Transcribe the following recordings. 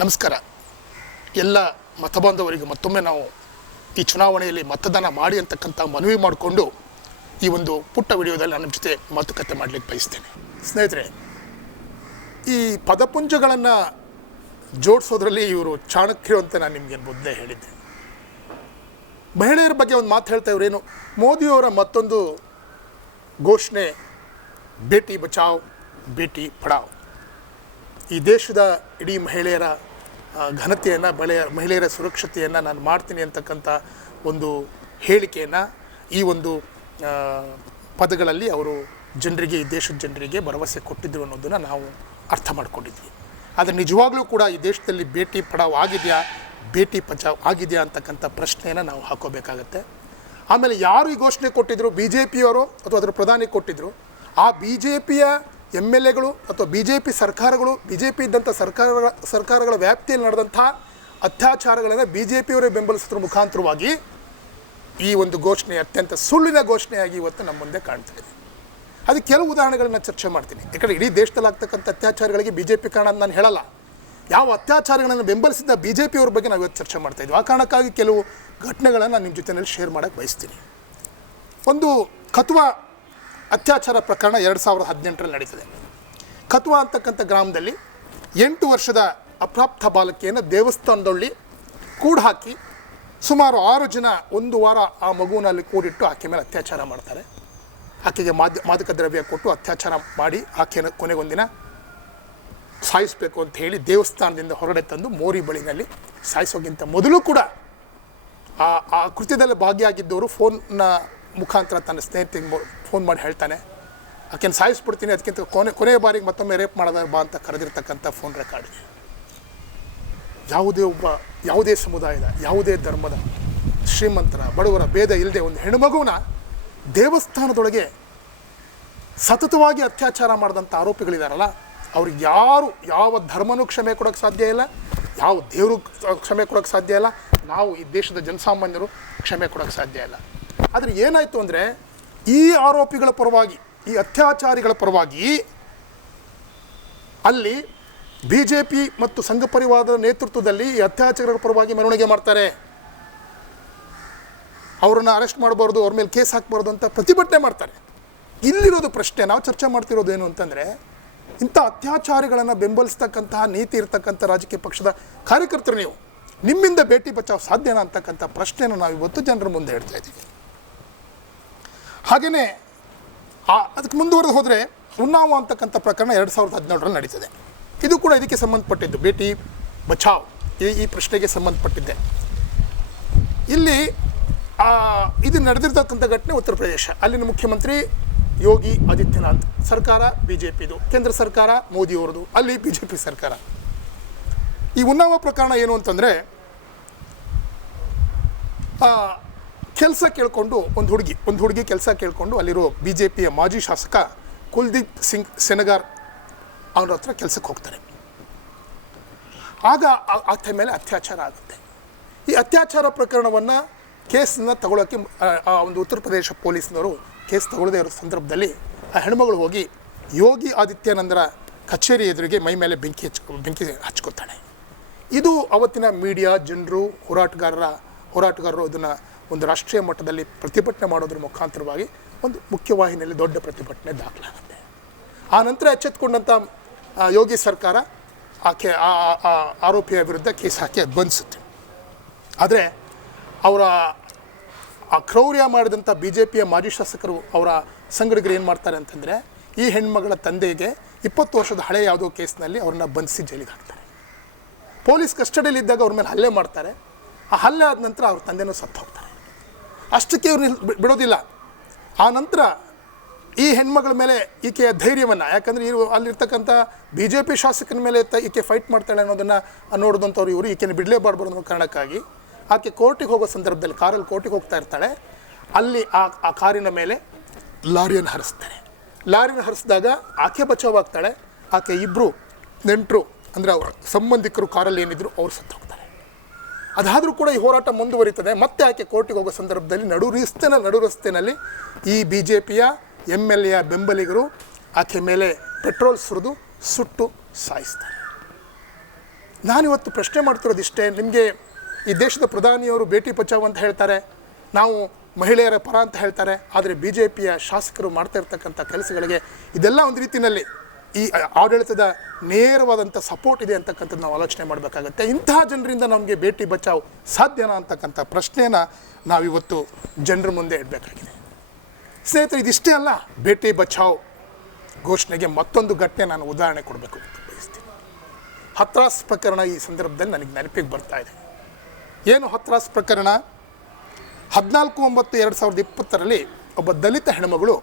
ನಮಸ್ಕಾರ. ಎಲ್ಲ ಮತಬಾಂಧವರಿಗೆ ಮತ್ತೊಮ್ಮೆ ನಾವು ಈ ಚುನಾವಣೆಯಲ್ಲಿ ಮತದಾನ ಮಾಡಿ ಅಂತಕ್ಕಂಥ ಮನವಿ ಮಾಡಿಕೊಂಡು ಈ ಒಂದು ಪುಟ್ಟ ವಿಡಿಯೋದಲ್ಲಿ ನಾನು ಜೊತೆ ಮಾತುಕತೆ ಮಾಡಲಿಕ್ಕೆ ಬಯಸ್ತೇನೆ. ಸ್ನೇಹಿತರೆ, ಈ ಪದಪುಂಜಗಳನ್ನು ಜೋಡಿಸೋದ್ರಲ್ಲಿ ಇವರು ಚಾಣಕ್ಯರು ಅಂತ ನಾನು ನಿಮಗೆ ಮೊದಲೇ ಹೇಳಿದ್ದೆ. ಮಹಿಳೆಯರ ಬಗ್ಗೆ ಒಂದು ಮಾತು ಹೇಳ್ತಾ ಇವರೇನು ಮೋದಿಯವರ ಮತ್ತೊಂದು ಘೋಷಣೆ ಬೇಟಿ ಬಚಾವ್ ಬೇಟಿ ಪಡಾವ್. ಈ ದೇಶದ ಇಡೀ ಮಹಿಳೆಯರ ಘನತೆಯನ್ನು ಬಳೆಯ ಮಹಿಳೆಯರ ಸುರಕ್ಷತೆಯನ್ನು ನಾನು ಮಾಡ್ತೀನಿ ಅಂತಕ್ಕಂಥ ಒಂದು ಹೇಳಿಕೆಯನ್ನು ಈ ಒಂದು ಪದಗಳಲ್ಲಿ ಅವರು ಜನರಿಗೆ, ಈ ದೇಶದ ಜನರಿಗೆ ಭರವಸೆ ಕೊಟ್ಟಿದ್ರು ಅನ್ನೋದನ್ನು ನಾವು ಅರ್ಥ ಮಾಡಿಕೊಂಡಿದ್ವಿ. ಆದರೆ ನಿಜವಾಗ್ಲೂ ಕೂಡ ಈ ದೇಶದಲ್ಲಿ ಭೇಟಿ ಪಡಾವ್ ಆಗಿದೆಯಾ, ಭೇಟಿ ಪಚಾವ್ ಆಗಿದೆಯಾ ಅಂತಕ್ಕಂಥ ಪ್ರಶ್ನೆಯನ್ನು ನಾವು ಹಾಕೋಬೇಕಾಗತ್ತೆ. ಆಮೇಲೆ ಯಾರು ಈ ಘೋಷಣೆ ಕೊಟ್ಟಿದ್ರು? ಬಿ ಜೆ ಪಿಯವರು ಅಥವಾ ಅದರ ಪ್ರಧಾನಿ ಕೊಟ್ಟಿದ್ರು? ಆ ಬಿ ಜೆ ಪಿಯ ಎಂ ಎಲ್ ಎಗಳು ಅಥವಾ ಬಿ ಜೆ ಪಿ ಸರ್ಕಾರಗಳು, ಬಿ ಜೆ ಪಿ ಇದ್ದಂಥ ಸರ್ಕಾರಗಳ ಸರ್ಕಾರಗಳ ವ್ಯಾಪ್ತಿಯಲ್ಲಿ ನಡೆದಂಥ ಅತ್ಯಾಚಾರಗಳನ್ನು ಬಿ ಜೆ ಪಿಯವರೇ ಬೆಂಬಲಿಸಿದ್ರ ಮುಖಾಂತರವಾಗಿ ಈ ಒಂದು ಘೋಷಣೆ, ಅತ್ಯಂತ ಸುಳ್ಳಿನ ಘೋಷಣೆಯಾಗಿ ಇವತ್ತು ನಮ್ಮ ಮುಂದೆ ಕಾಣ್ತಾ ಇದೆ ಅದು ಕೆಲವು ಉದಾಹರಣೆಗಳನ್ನ ಚರ್ಚೆ ಮಾಡ್ತೀನಿ. ಯಾಕಂದರೆ ಇಡೀ ದೇಶದಲ್ಲಿ ಆಗ್ತಕ್ಕಂಥ ಅತ್ಯಾಚಾರಗಳಿಗೆ ಬಿ ಜೆ ಪಿ ಕಾರಣ ನಾನು ಹೇಳಲ್ಲ. ಯಾವ ಅತ್ಯಾಚಾರಗಳನ್ನು ಬೆಂಬಲಿಸಿದ ಬಿ ಜೆ ಪಿಯವ್ರ ಬಗ್ಗೆ ನಾವು ಇವತ್ತು ಚರ್ಚೆ ಮಾಡ್ತಾ ಇದ್ವಿ. ಆ ಕಾರಣಕ್ಕಾಗಿ ಕೆಲವು ಘಟನೆಗಳನ್ನು ನಾನು ನಿಮ್ಮ ಜೊತೆಯಲ್ಲಿ ಶೇರ್ ಮಾಡೋಕ್ಕೆ ಬಯಸ್ತೀನಿ. ಒಂದು ಕತುವಾ ಅತ್ಯಾಚಾರ ಪ್ರಕರಣ ಎರಡು ಸಾವಿರದ ಹದಿನೆಂಟರಲ್ಲಿ ನಡೀತದೆ. ಕತ್ವಾ ಅಂತಕ್ಕಂಥ ಗ್ರಾಮದಲ್ಲಿ ಎಂಟು ವರ್ಷದ ಅಪ್ರಾಪ್ತ ಬಾಲಕಿಯನ್ನು ದೇವಸ್ಥಾನದಲ್ಲಿ ಕೂಡು ಹಾಕಿ ಸುಮಾರು ಆರು ಜನ ಒಂದು ವಾರ ಆ ಮಗುವಿನಲ್ಲಿ ಕೂಡಿಟ್ಟು ಆಕೆ ಮೇಲೆ ಅತ್ಯಾಚಾರ ಮಾಡ್ತಾರೆ. ಆಕೆಗೆ ಮಾದ, ಮಾದಕ ದ್ರವ್ಯ ಕೊಟ್ಟು ಅತ್ಯಾಚಾರ ಮಾಡಿ ಆಕೆಯನ್ನು ಕೊನೆಗೊಂದಿನ ಸಾಯಿಸಬೇಕು ಅಂತ ಹೇಳಿ ದೇವಸ್ಥಾನದಿಂದ ಹೊರಗಡೆ ತಂದು ಮೋರಿ ಬಳಿನಲ್ಲಿ ಸಾಯಿಸೋಗಿಂತ ಮೊದಲು ಕೂಡ ಆ ಆ ಕೃತ್ಯದಲ್ಲಿ ಭಾಗಿಯಾಗಿದ್ದವರು ಫೋನ್ನ ಮುಖಾಂತರ ತನ್ನ ಸ್ನೇಹಿತರಿಗೆ ಫೋನ್ ಮಾಡಿ ಹೇಳ್ತಾನೆ. ಆಕೆನ ಸಾಯಿಸ್ಬಿಡ್ತೀನಿ ಅದಕ್ಕಿಂತ ಕೊನೆ ಕೊನೆ ಬಾರಿಗೆ ಮತ್ತೊಮ್ಮೆ ರೇಪ್ ಮಾಡೋದ ಬಾ ಅಂತ ಕರೆದಿರ್ತಕ್ಕಂಥ ಫೋನ್ ರೆಕಾರ್ಡ್ ಯಾವುದೇ ಒಬ್ಬ, ಯಾವುದೇ ಸಮುದಾಯದ, ಯಾವುದೇ ಧರ್ಮದ ಶ್ರೀಮಂತರ, ಬಡವರ ಭೇದ ಇಲ್ಲದೆ ಒಂದು ಹೆಣ್ಣುಮಗುವನ್ನ ದೇವಸ್ಥಾನದೊಳಗೆ ಸತತವಾಗಿ ಅತ್ಯಾಚಾರ ಮಾಡಿದಂಥ ಆರೋಪಿಗಳಿದಾರಲ್ಲ, ಅವ್ರಿಗೆ ಯಾರು ಯಾವ ಧರ್ಮನೂ ಕ್ಷಮೆ ಕೊಡೋಕ್ಕೆ ಸಾಧ್ಯ ಇಲ್ಲ, ಯಾವ ದೇವರು ಕ್ಷಮೆ ಕೊಡೋಕ್ಕೆ ಸಾಧ್ಯ ಇಲ್ಲ, ನಾವು ಈ ದೇಶದ ಜನಸಾಮಾನ್ಯರು ಕ್ಷಮೆ ಕೊಡೋಕ್ಕೆ ಸಾಧ್ಯ ಇಲ್ಲ. ಆದರೆ ಏನಾಯಿತು ಅಂದರೆ ಈ ಆರೋಪಿಗಳ ಪರವಾಗಿ, ಈ ಅತ್ಯಾಚಾರಿಗಳ ಪರವಾಗಿ ಅಲ್ಲಿ ಬಿ ಜೆ ಪಿ ಮತ್ತು ಸಂಘ ಪರಿವಾರದ ನೇತೃತ್ವದಲ್ಲಿ ಈ ಅತ್ಯಾಚಾರಗಳ ಪರವಾಗಿ ಮೆರವಣಿಗೆ ಮಾಡ್ತಾರೆ. ಅವರನ್ನು ಅರೆಸ್ಟ್ ಮಾಡಬಾರ್ದು, ಅವ್ರ ಮೇಲೆ ಕೇಸ್ ಹಾಕಬಾರ್ದು ಅಂತ ಪ್ರತಿಭಟನೆ ಮಾಡ್ತಾರೆ. ಇಲ್ಲಿರೋದು ಪ್ರಶ್ನೆ, ನಾವು ಚರ್ಚೆ ಮಾಡ್ತಿರೋದು ಏನು ಅಂತಂದರೆ, ಇಂಥ ಅತ್ಯಾಚಾರಿಗಳನ್ನು ಬೆಂಬಲಿಸ್ತಕ್ಕಂತಹ ನೀತಿ ಇರತಕ್ಕಂಥ ರಾಜಕೀಯ ಪಕ್ಷದ ಕಾರ್ಯಕರ್ತರು ನೀವು. ನಿಮ್ಮಿಂದ ಭೇಟಿ ಬಚಾವ್ ಸಾಧ್ಯನಾ ಅಂತಕ್ಕಂಥ ಪ್ರಶ್ನೆಯನ್ನು ನಾವು ಇವತ್ತು ಜನರ ಮುಂದೆ ಹೇಳ್ತಾ ಇದ್ದೀವಿ. ಹಾಗೆಯೇ ಆ ಅದಕ್ಕೆ ಮುಂದುವರೆದು ಹೋದರೆ ಉನ್ನಾವು ಅಂತಕ್ಕಂಥ ಪ್ರಕರಣ ಎರಡು ಸಾವಿರದ ಹದಿನೇಳರಲ್ಲಿ ನಡೀತದೆ. ಇದು ಕೂಡ ಇದಕ್ಕೆ ಸಂಬಂಧಪಟ್ಟಿದ್ದು. ಭೇಟಿ ಬಚಾವ್. ಈ ಈ ಪ್ರಶ್ನೆಗೆ ಸಂಬಂಧಪಟ್ಟಿದ್ದೆ. ಇಲ್ಲಿ ಇದು ನಡೆದಿರ್ತಕ್ಕಂಥ ಘಟನೆ ಉತ್ತರ ಪ್ರದೇಶ. ಅಲ್ಲಿನ ಮುಖ್ಯಮಂತ್ರಿ ಯೋಗಿ ಆದಿತ್ಯನಾಥ್. ಸರ್ಕಾರ ಬಿ ಜೆ ಪಿದು ಕೇಂದ್ರ ಸರ್ಕಾರ ಮೋದಿಯವರದು. ಅಲ್ಲಿ ಬಿ ಜೆ ಪಿ ಸರ್ಕಾರ. ಈ ಉನ್ನಾವ ಪ್ರಕರಣ ಏನು ಅಂತಂದರೆ ಕೆಲಸ ಕೇಳಿಕೊಂಡು ಒಂದು ಹುಡುಗಿ ಒಂದು ಹುಡುಗಿ ಕೆಲಸ ಕೇಳಿಕೊಂಡು ಅಲ್ಲಿರೋ ಬಿ ಜೆ ಪಿಯ ಮಾಜಿ ಶಾಸಕ ಕುಲ್ದೀಪ್ ಸಿಂಗ್ ಸೆನಗಾರ್ ಅವರ ಹತ್ರ ಕೆಲಸಕ್ಕೆ ಹೋಗ್ತಾರೆ. ಆಗ ಆತ ಮೇಲೆ ಅತ್ಯಾಚಾರ ಆಗುತ್ತೆ. ಈ ಅತ್ಯಾಚಾರ ಪ್ರಕರಣವನ್ನು ಕೇಸನ್ನ ತಗೊಳ್ಳೋಕ್ಕೆ ಒಂದು ಉತ್ತರ ಪ್ರದೇಶ ಪೊಲೀಸ್ನವರು ಕೇಸ್ ತಗೊಳ್ಳದೇ ಇರೋ ಸಂದರ್ಭದಲ್ಲಿ ಆ ಹೆಣ್ಮಗಳು ಹೋಗಿ ಯೋಗಿ ಆದಿತ್ಯನಂದರ ಕಚೇರಿ ಎದುರಿಗೆ ಮೈ ಮೇಲೆ ಬೆಂಕಿ ಹಚ್ಕೊ ಬೆಂಕಿ ಹಚ್ಕೋತಾಳೆ. ಇದು ಅವತ್ತಿನ ಮೀಡಿಯಾ, ಜನರು, ಹೋರಾಟಗಾರರ, ಹೋರಾಟಗಾರರು ಇದನ್ನು ಒಂದು ರಾಷ್ಟ್ರೀಯ ಮಟ್ಟದಲ್ಲಿ ಪ್ರತಿಭಟನೆ ಮಾಡೋದ್ರ ಮುಖಾಂತರವಾಗಿ ಒಂದು ಮುಖ್ಯವಾಹಿನಿಯಲ್ಲಿ ದೊಡ್ಡ ಪ್ರತಿಭಟನೆ ದಾಖಲಾಗುತ್ತೆ. ಆ ನಂತರ ಎಚ್ಚೆತ್ತುಕೊಂಡಂಥ ಯೋಗಿ ಸರ್ಕಾರ ಆಕೆ, ಆ ಆರೋಪಿಯ ವಿರುದ್ಧ ಕೇಸ್ ಹಾಕಿ ಅದು ಬಂಧಿಸುತ್ತೆ ಆದರೆ ಅವರ, ಆ ಕ್ರೌರ್ಯ ಮಾಡಿದಂಥ ಬಿ ಜೆ ಪಿಯ ಮಾಜಿ ಶಾಸಕರು ಅವರ ಸಂಗಡಿಗರು ಏನು ಮಾಡ್ತಾರೆ ಅಂತಂದರೆ ಈ ಹೆಣ್ಮಗಳ ತಂದೆಗೆ ಇಪ್ಪತ್ತು ವರ್ಷದ ಹಳೆಯ ಯಾವುದೋ ಕೇಸ್ನಲ್ಲಿ ಅವ್ರನ್ನ ಬಂಧಿಸಿ ಜೈಲಿಗೆ ಹಾಕ್ತಾರೆ. ಪೊಲೀಸ್ ಕಸ್ಟಡಿಯಲ್ಲಿ ಇದ್ದಾಗ ಅವ್ರ ಮೇಲೆ ಹಲ್ಲೆ ಮಾಡ್ತಾರೆ. ಆ ಹಲ್ಲೆ ಆದ ನಂತರ ಅವ್ರ ತಂದೆನೂ ಸತ್ತು ಹೋಗ್ತಾರೆ ಅಷ್ಟಕ್ಕೆ ಇವ್ರು ಬಿಡೋದಿಲ್ಲ. ಆ ನಂತರ ಈ ಹೆಣ್ಮಗಳ ಮೇಲೆ ಈಕೆಯ ಧೈರ್ಯವನ್ನು, ಯಾಕಂದರೆ ಇವರು ಅಲ್ಲಿರ್ತಕ್ಕಂಥ ಬಿ ಜೆ ಪಿ ಶಾಸಕನ ಮೇಲೆ ಈಕೆ ಫೈಟ್ ಮಾಡ್ತಾಳೆ ಅನ್ನೋದನ್ನು ನೋಡಿದಂಥವ್ರು ಇವರು, ಈಕೆನ ಬಿಡಲೇಬಾರ್ದು ಅನ್ನೋ ಕಾರಣಕ್ಕಾಗಿ ಆಕೆ ಕೋರ್ಟಿಗೆ ಹೋಗೋ ಸಂದರ್ಭದಲ್ಲಿ ಕಾರಲ್ಲಿ ಕೋರ್ಟಿಗೆ ಹೋಗ್ತಾ ಇರ್ತಾಳೆ. ಅಲ್ಲಿ ಆ ಆ ಕಾರಿನ ಮೇಲೆ ಲಾರಿಯನ್ನು ಹರಿಸ್ತಾರೆ ಲಾರಿನ ಹರಿಸಿದಾಗ ಆಕೆ ಬಚಾವಾಗ್ತಾಳೆ ಆಕೆ ಇಬ್ಬರು ನೆಂಟರು, ಅಂದರೆ ಅವರ ಸಂಬಂಧಿಕರು ಕಾರಲ್ಲಿ ಏನಿದ್ರು ಅವ್ರು ಸತ್ತು ಅದಾದರೂ ಕೂಡ ಈ ಹೋರಾಟ ಮುಂದುವರಿತದೆ. ಮತ್ತೆ ಆಕೆ ಕೋರ್ಟಿಗೆ ಹೋಗೋ ಸಂದರ್ಭದಲ್ಲಿ ನಡು ರಸ್ತೆನ ನಡು ರಸ್ತೆನಲ್ಲಿ ಈ ಬಿ ಜೆ ಪಿಯ ಎಂ ಎಲ್ ಎಯ ಬೆಂಬಲಿಗರು ಆಕೆ ಮೇಲೆ ಪೆಟ್ರೋಲ್ ಸುರಿದು ಸುಟ್ಟು ಸಾಯಿಸ್ತಾರೆ. ನಾನಿವತ್ತು ಪ್ರಶ್ನೆ ಮಾಡ್ತಿರೋದು ಇಷ್ಟೇ ನಿಮಗೆ ಈ ದೇಶದ ಪ್ರಧಾನಿಯವರು ಭೇಟಿ ಬಚಾವ್ ಅಂತ ಹೇಳ್ತಾರೆ, ನಾವು ಮಹಿಳೆಯರ ಪರ ಅಂತ ಹೇಳ್ತಾರೆ, ಆದರೆ ಬಿ ಜೆ ಪಿಯ ಶಾಸಕರು ಮಾಡ್ತಾ ಇರ್ತಕ್ಕಂಥ ಕೆಲಸಗಳಿಗೆ ಇದೆಲ್ಲ ಒಂದು ರೀತಿಯಲ್ಲಿ ಈ ಆಡಳಿತದ ನೇರವಾದಂಥ ಸಪೋರ್ಟ್ ಇದೆ ಅಂತಕ್ಕಂಥದ್ದು ನಾವು ಆಲೋಚನೆ ಮಾಡಬೇಕಾಗತ್ತೆ. ಇಂತಹ ಜನರಿಂದ ನಮಗೆ ಭೇಟಿ ಬಚಾವ್ ಸಾಧ್ಯನಾ ಅಂತಕ್ಕಂಥ ಪ್ರಶ್ನೆನ ನಾವಿವತ್ತು ಜನರ ಮುಂದೆ ಇಡಬೇಕಾಗಿದೆ. ಸ್ನೇಹಿತರೆ, ಇದಿಷ್ಟೇ ಅಲ್ಲ, ಭೇಟಿ ಬಚಾವ್ ಘೋಷಣೆಗೆ ಮತ್ತೊಂದು ಘಟನೆ ನಾನು ಉದಾಹರಣೆ ಕೊಡಬೇಕು ಅಂತ ಬಯಸ್ತೀನಿ. ಹತ್ರಾಸ್ ಪ್ರಕರಣ ಈ ಸಂದರ್ಭದಲ್ಲಿ ನನಗೆ ನೆನಪಿಗೆ ಬರ್ತಾ ಇದೆ. ಏನು ಹತ್ರಾಸ್ ಪ್ರಕರಣ? ಹದಿನಾಲ್ಕು ಒಂಬತ್ತು ಎರಡು ಸಾವಿರದ ಇಪ್ಪತ್ತರಲ್ಲಿ ಒಬ್ಬ ದಲಿತ ಹೆಣ್ಮಗಳು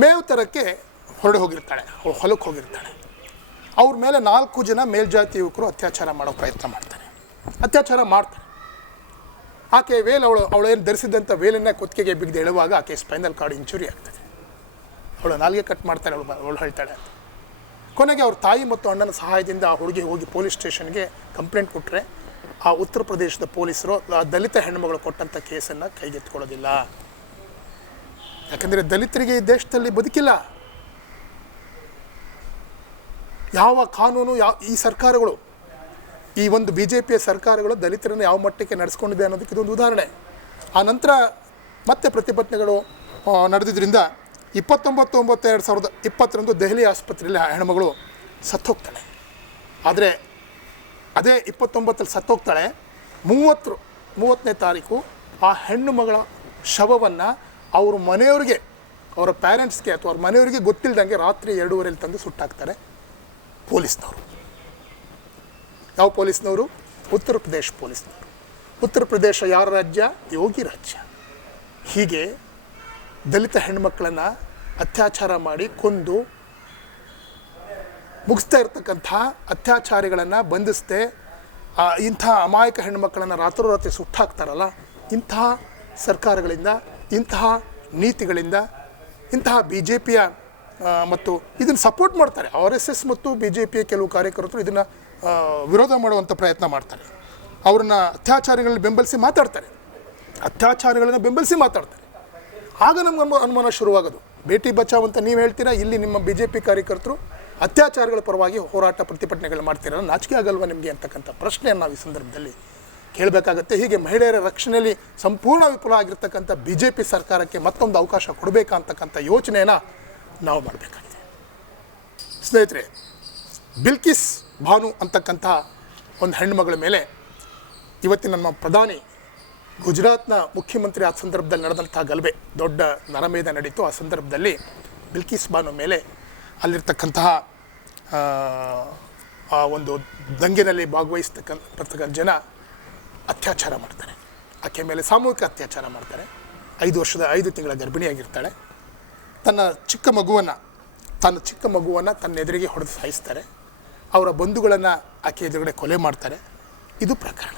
ಮೇವು ತರಕ್ಕೆ ಹೊರಡೆ ಹೋಗಿರ್ತಾಳೆ, ಅವಳು ಹೊಲಕ್ಕೆ ಹೋಗಿರ್ತಾಳೆ. ಅವ್ರ ಮೇಲೆ ನಾಲ್ಕು ಜನ ಮೇಲ್ಜಾತಿ ಯುವಕರು ಅತ್ಯಾಚಾರ ಮಾಡೋ ಪ್ರಯತ್ನ ಮಾಡ್ತಾರೆ ಅತ್ಯಾಚಾರ ಮಾಡ್ತಾರೆ ಆಕೆ ವೇಲ್, ಅವಳು ಅವಳೇನು ಏನು ಧರಿಸಿದ್ದಂಥ ವೇಲನ್ನೇ ಕುತ್ತಿಗೆಗೆ ಬಿಗಿದು ಎಳುವಾಗ ಆಕೆ ಸ್ಪೈನಲ್ ಕಾರ್ಡ್ ಇಂಚುರಿ ಆಗ್ತದೆ. ಅವಳು ನಾಲ್ಗೆ ಕಟ್ ಮಾಡ್ತಾಳೆ, ಅವಳು ಅವಳು ಹೇಳ್ತಾಳೆ ಅಂತ. ಕೊನೆಗೆ ಅವ್ರ ತಾಯಿ ಮತ್ತು ಅಣ್ಣನ ಸಹಾಯದಿಂದ ಆ ಹುಡುಗಿ ಹೋಗಿ ಪೊಲೀಸ್ ಸ್ಟೇಷನ್ಗೆ ಕಂಪ್ಲೇಂಟ್ ಕೊಟ್ಟರೆ ಆ ಉತ್ತರ ಪ್ರದೇಶದ ಪೊಲೀಸರು ದಲಿತ ಹೆಣ್ಣುಮಗಳು ಕೊಟ್ಟಂಥ ಕೇಸನ್ನು ಕೈಗೆತ್ಕೊಳ್ಳೋದಿಲ್ಲ ಯಾಕಂದರೆ ದಲಿತರಿಗೆ ಈ ದೇಶದಲ್ಲಿ ಬದುಕಿಲ್ಲ. ಯಾವ ಕಾನೂನು, ಯಾವ ಈ ಸರ್ಕಾರಗಳು, ಈ ಒಂದು ಬಿ ಜೆ ಪಿಯ ಸರ್ಕಾರಗಳು ದಲಿತರನ್ನು ಯಾವ ಮಟ್ಟಕ್ಕೆ ನಡೆಸ್ಕೊಂಡಿದೆ ಅನ್ನೋದಕ್ಕೆ ಇದೊಂದು ಉದಾಹರಣೆ. ಆ ನಂತರ ಮತ್ತೆ ಪ್ರತಿಭಟನೆಗಳು ನಡೆದಿದ್ದರಿಂದ ಇಪ್ಪತ್ತೊಂಬತ್ತು ಒಂಬತ್ತು ಎರಡು ಸಾವಿರದ ಇಪ್ಪತ್ತರಂದು ದೆಹಲಿ ಆಸ್ಪತ್ರೆಯಲ್ಲಿ ಆ ಹೆಣ್ಮಗಳು ಸತ್ತೋಗ್ತಾಳೆ. ಆದರೆ ಅದೇ ಇಪ್ಪತ್ತೊಂಬತ್ತಲ್ಲಿ ಸತ್ತೋಗ್ತಾಳೆ. ಮೂವತ್ತು, ಮೂವತ್ತನೇ ತಾರೀಕು ಆ ಹೆಣ್ಣು ಮಗಳ ಶವವನ್ನು ಅವ್ರ ಮನೆಯವರಿಗೆ, ಅವರ ಪ್ಯಾರೆಂಟ್ಸ್ಗೆ ಅಥವಾ ಅವ್ರ ಮನೆಯವರಿಗೆ ಗೊತ್ತಿಲ್ಲದಂಗೆ ರಾತ್ರಿ ಎರಡೂವರೆಯಲ್ಲಿ ತಂದು ಸುಟ್ಟಾಕ್ತಾರೆ. ಪೊಲೀಸ್ನವರು. ಯಾವ ಪೊಲೀಸ್ನವರು? ಉತ್ತರ ಪ್ರದೇಶ ಪೊಲೀಸ್ನವರು. ಉತ್ತರ ಪ್ರದೇಶ ಯಾರ ರಾಜ್ಯ? ಯೋಗಿ ರಾಜ್ಯ. ಹೀಗೆ ದಲಿತ ಹೆಣ್ಮಕ್ಳನ್ನು ಅತ್ಯಾಚಾರ ಮಾಡಿ ಕೊಂದು ಮುಗಿಸ್ತಾ ಇರ್ತಕ್ಕಂಥ ಅತ್ಯಾಚಾರಿಗಳನ್ನು ಬಂಧಿಸದೆ ಇಂಥ ಅಮಾಯಕ ಹೆಣ್ಮಕ್ಳನ್ನು ರಾತ್ರೋರಾತ್ರಿ ಸುಟ್ಟಾಕ್ತಾರಲ್ಲ ಇಂತಹ ಸರ್ಕಾರಗಳಿಂದ ಇಂತಹ ನೀತಿಗಳಿಂದ, ಇಂತಹ ಬಿ ಜೆ ಪಿಯ ಮತ್ತು ಇದನ್ನು ಸಪೋರ್ಟ್ ಮಾಡ್ತಾರೆ. ಆರ್ ಎಸ್ ಎಸ್ ಮತ್ತು ಬಿ ಜೆ ಪಿಯ ಕೆಲವು ಕಾರ್ಯಕರ್ತರು ಇದನ್ನು ವಿರೋಧ ಮಾಡುವಂಥ ಪ್ರಯತ್ನ ಮಾಡ್ತಾರೆ. ಅವ್ರನ್ನ ಅತ್ಯಾಚಾರಗಳನ್ನ ಬೆಂಬಲಿಸಿ ಮಾತಾಡ್ತಾರೆ. ಅತ್ಯಾಚಾರಗಳನ್ನು ಬೆಂಬಲಿಸಿ ಮಾತಾಡ್ತಾರೆ. ಆಗ ನಮ್ಗೆ ಅನುಮ, ಅನುಮಾನ ಶುರುವಾಗೋದು. ಭೇಟಿ ಬಚಾವ್ ಅಂತ ನೀವು ಹೇಳ್ತೀರಾ? ಇಲ್ಲಿ ನಿಮ್ಮ ಬಿ ಜೆ ಪಿ ಕಾರ್ಯಕರ್ತರು ಅತ್ಯಾಚಾರಗಳ ಪರವಾಗಿ ಹೋರಾಟ ಪ್ರತಿಭಟನೆಗಳು ಮಾಡ್ತೀರ? ನಾಚಿಕೆ ಆಗಲ್ವಾ ನಿಮಗೆ ಅಂತಕ್ಕಂಥ ಪ್ರಶ್ನೆಯನ್ನು ನಾವು ಈ ಸಂದರ್ಭದಲ್ಲಿ ಕೇಳಬೇಕಾಗತ್ತೆ. ಹೀಗೆ ಮಹಿಳೆಯರ ರಕ್ಷಣೆಯಲ್ಲಿ ಸಂಪೂರ್ಣ ವಿಫಲ ಆಗಿರ್ತಕ್ಕಂಥ ಬಿ ಜೆ ಪಿ ಸರ್ಕಾರಕ್ಕೆ ಮತ್ತೊಂದು ಅವಕಾಶ ಕೊಡಬೇಕಾ ಅಂತಕ್ಕಂಥ ಯೋಚನೆಯನ್ನು ನಾವು ಮಾಡಬೇಕಾಗಿದೆ ಸ್ನೇಹಿತರೆ ಬಿಲ್ಕಿಸ್ ಭಾನು ಅಂತಕ್ಕಂಥ ಒಂದು ಹೆಣ್ಣುಮಗಳ ಮೇಲೆ ಇವತ್ತಿನ ನಮ್ಮ ಪ್ರಧಾನಿ ಗುಜರಾತ್ನ ಮುಖ್ಯಮಂತ್ರಿ ಆ ಸಂದರ್ಭದಲ್ಲಿ ನಡೆದಂಥ ಗಲಭೆ ದೊಡ್ಡ ನರಮೇಧ ನಡೀತು. ಆ ಸಂದರ್ಭದಲ್ಲಿ ಬಿಲ್ಕಿಸ್ ಬಾನು ಮೇಲೆ ಅಲ್ಲಿರ್ತಕ್ಕಂತಹ ಆ, ಆ ಒಂದು ದಂಗೆನಲ್ಲಿ ಭಾಗವಹಿಸ್ತಕ್ಕಂಥ ಜನ ಅತ್ಯಾಚಾರ ಮಾಡ್ತಾರೆ. ಆಕೆ ಮೇಲೆ ಸಾಮೂಹಿಕ ಅತ್ಯಾಚಾರ ಮಾಡ್ತಾರೆ. ಐದು ವರ್ಷದ ಐದು ತಿಂಗಳ ಗರ್ಭಿಣಿಯಾಗಿರ್ತಾಳೆ. ತನ್ನ ಚಿಕ್ಕ ಮಗುವನ್ನು, ತನ್ನ ಚಿಕ್ಕ ಮಗುವನ್ನು ತನ್ನ ಎದುರಿಗೆ ಹೊಡೆದು ಸಾಯಿಸ್ತಾರೆ. ಅವರ ಬಂಧುಗಳನ್ನು ಆಕೆ ಎದುರುಗಡೆ ಕೊಲೆ ಮಾಡ್ತಾರೆ. ಇದು ಪ್ರಕರಣ.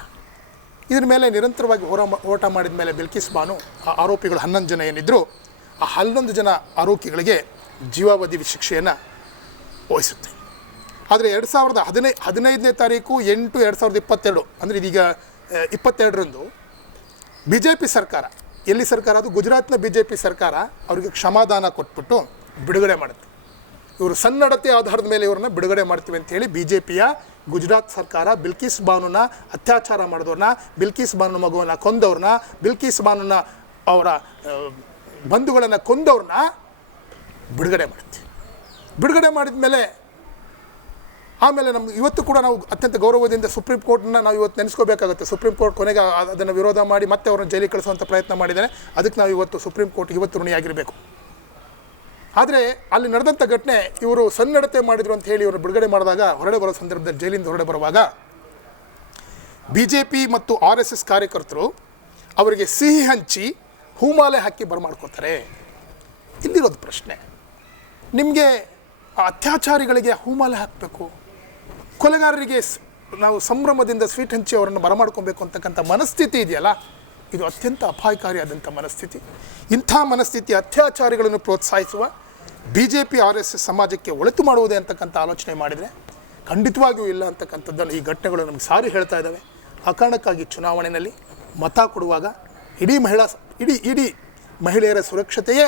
ಇದ್ರ ಮೇಲೆ ನಿರಂತರವಾಗಿ ಹೋರಾ ಹೋರಾಟ ಮಾಡಿದ ಮೇಲೆ ಬಿಲ್ಕಿಸ್ ಬಾನು ಆ ಆರೋಪಿಗಳು ಹನ್ನೊಂದು ಜನ ಏನಿದ್ದರು ಆ ಹನ್ನೊಂದು ಜನ ಆರೋಪಿಗಳಿಗೆ ಜೀವಾವಧಿ ಶಿಕ್ಷೆಯನ್ನು ವಹಿಸುತ್ತೆ. ಆದರೆ ಎರಡು ಸಾವಿರದ ಹದಿನೈ, ಹದಿನೈದನೇ ತಾರೀಕು ಎಂಟು ಎರಡು ಸಾವಿರದ ಇಪ್ಪತ್ತೆರಡು, ಅಂದರೆ ಇದೀಗ, ಇಪ್ಪತ್ತೆರಡರಂದು ಬಿ ಜೆ ಪಿ ಸರ್ಕಾರ ಎಲ್ಲಿ ಸರ್ಕಾರ? ಅದು ಗುಜರಾತ್ನ ಬಿ ಜೆ ಪಿ ಸರ್ಕಾರ ಅವರಿಗೆ ಕ್ಷಮಾದಾನ ಕೊಟ್ಬಿಟ್ಟು ಬಿಡುಗಡೆ ಮಾಡುತ್ತೆ. ಇವರು ಸನ್ನಡತೆ ಆಧಾರದ ಮೇಲೆ ಇವ್ರನ್ನ ಬಿಡುಗಡೆ ಮಾಡ್ತೀವಿ ಅಂತ ಹೇಳಿ ಬಿ ಜೆ ಪಿಯ ಗುಜರಾತ್ ಸರ್ಕಾರ ಬಿಲ್ಕಿಸ್ ಬಾನುನ ಅತ್ಯಾಚಾರ ಮಾಡಿದವ್ರನ್ನ, ಬಿಲ್ಕಿಸ್ ಬಾನು ಮಗುವನ್ನು ಕೊಂದವ್ರನ್ನ, ಬಿಲ್ಕಿಸ್ ಬಾನುನ ಅವರ ಬಂಧುಗಳನ್ನು ಕೊಂದವ್ರನ್ನ ಬಿಡುಗಡೆ ಮಾಡುತ್ತೆ ಬಿಡುಗಡೆ ಮಾಡಿದ ಮೇಲೆ ಆಮೇಲೆ ನಮ್ಗೆ ಇವತ್ತು ಕೂಡ ನಾವು ಅತ್ಯಂತ ಗೌರವದಿಂದ ಸುಪ್ರೀಂ ಕೋರ್ಟ್ನ ನಾವು ಇವತ್ತು ನೆನೆಸ್ಕೋಬೇಕಾಗುತ್ತೆ. ಸುಪ್ರೀಂ ಕೋರ್ಟ್ ಕೊನೆಗೆ ಅದನ್ನು ವಿರೋಧ ಮಾಡಿ ಮತ್ತೆ ಅವ್ರನ್ನ ಜೈಲಿಗೆ ಕಳಿಸುವಂಥ ಪ್ರಯತ್ನ ಮಾಡಿದ್ದಾರೆ ಅದಕ್ಕೆ ನಾವು ಇವತ್ತು ಸುಪ್ರೀಂ ಕೋರ್ಟ್ ಇವತ್ತು ಋಣಿಯಾಗಿರಬೇಕು. ಆದರೆ ಅಲ್ಲಿ ನಡೆದಂಥ ಘಟನೆ ಇವರು ಸನ್ನಡತೆ ಮಾಡಿದ್ರು ಅಂತ ಹೇಳಿ ಇವರು ಬಿಡುಗಡೆ ಮಾಡಿದಾಗ ಹೊರಡೆ ಬರೋ ಸಂದರ್ಭದಲ್ಲಿ ಜೈಲಿಂದ ಹೊರಡೆ ಬರುವಾಗ ಬಿ ಜೆ ಪಿ ಮತ್ತು ಆರ್ ಎಸ್ ಎಸ್ ಕಾರ್ಯಕರ್ತರು ಅವರಿಗೆ ಸಿಹಿ ಹಂಚಿ ಹೂಮಾಲೆ ಹಾಕಿ ಬರಮಾಡ್ಕೋತಾರೆ ಇಲ್ಲಿರೋದು ಪ್ರಶ್ನೆ. ನಿಮಗೆ ಅತ್ಯಾಚಾರಿಗಳಿಗೆ ಹೂಮಾಲೆ ಹಾಕಬೇಕು. ಕೊಲೆಗಾರರಿಗೆ ನಾವು ಸಂಭ್ರಮದಿಂದ ಸ್ವೀಟ್ ಹಂಚಿ ಅವರನ್ನು ಬರಮಾಡ್ಕೊಬೇಕು ಅಂತಕ್ಕಂಥ ಮನಸ್ಥಿತಿ ಇದೆಯಲ್ಲ? ಇದು ಅತ್ಯಂತ ಅಪಾಯಕಾರಿಯಾದಂಥ ಮನಸ್ಥಿತಿ. ಇಂಥ ಮನಸ್ಥಿತಿ ಅತ್ಯಾಚಾರಿಗಳನ್ನು ಪ್ರೋತ್ಸಾಹಿಸುವ B J P R S S ಸಮಾಜಕ್ಕೆ ಒಳಿತು ಮಾಡುವುದೇ ಅಂತಕ್ಕಂಥ ಆಲೋಚನೆ ಮಾಡಿದರೆ ಖಂಡಿತವಾಗಿಯೂ ಇಲ್ಲ ಅಂತಕ್ಕಂಥದ್ದನ್ನು ಈ ಘಟನೆಗಳು ನಮಗೆ ಸಾರಿ ಹೇಳ್ತಾ ಇದ್ದಾವೆ. ಆ ಕಾರಣಕ್ಕಾಗಿ ಚುನಾವಣೆಯಲ್ಲಿ ಮತ ಕೊಡುವಾಗ ಇಡೀ ಮಹಿಳಾ ಇಡೀ ಇಡೀ ಮಹಿಳೆಯರ ಸುರಕ್ಷತೆಯೇ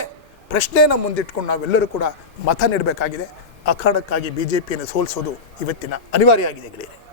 ಪ್ರಶ್ನೆಯನ್ನು ಮುಂದಿಟ್ಕೊಂಡು ನಾವೆಲ್ಲರೂ ಕೂಡ ಮತ ನೀಡಬೇಕಾಗಿದೆ. ಕಾರಣಕ್ಕಾಗಿ ಬಿ ಜೆ ಪಿಯನ್ನು ಸೋಲಿಸೋದು ಇವತ್ತಿನ ಅನಿವಾರ್ಯ ಆಗಿದೆ ಗೆಳೆಯರೆ.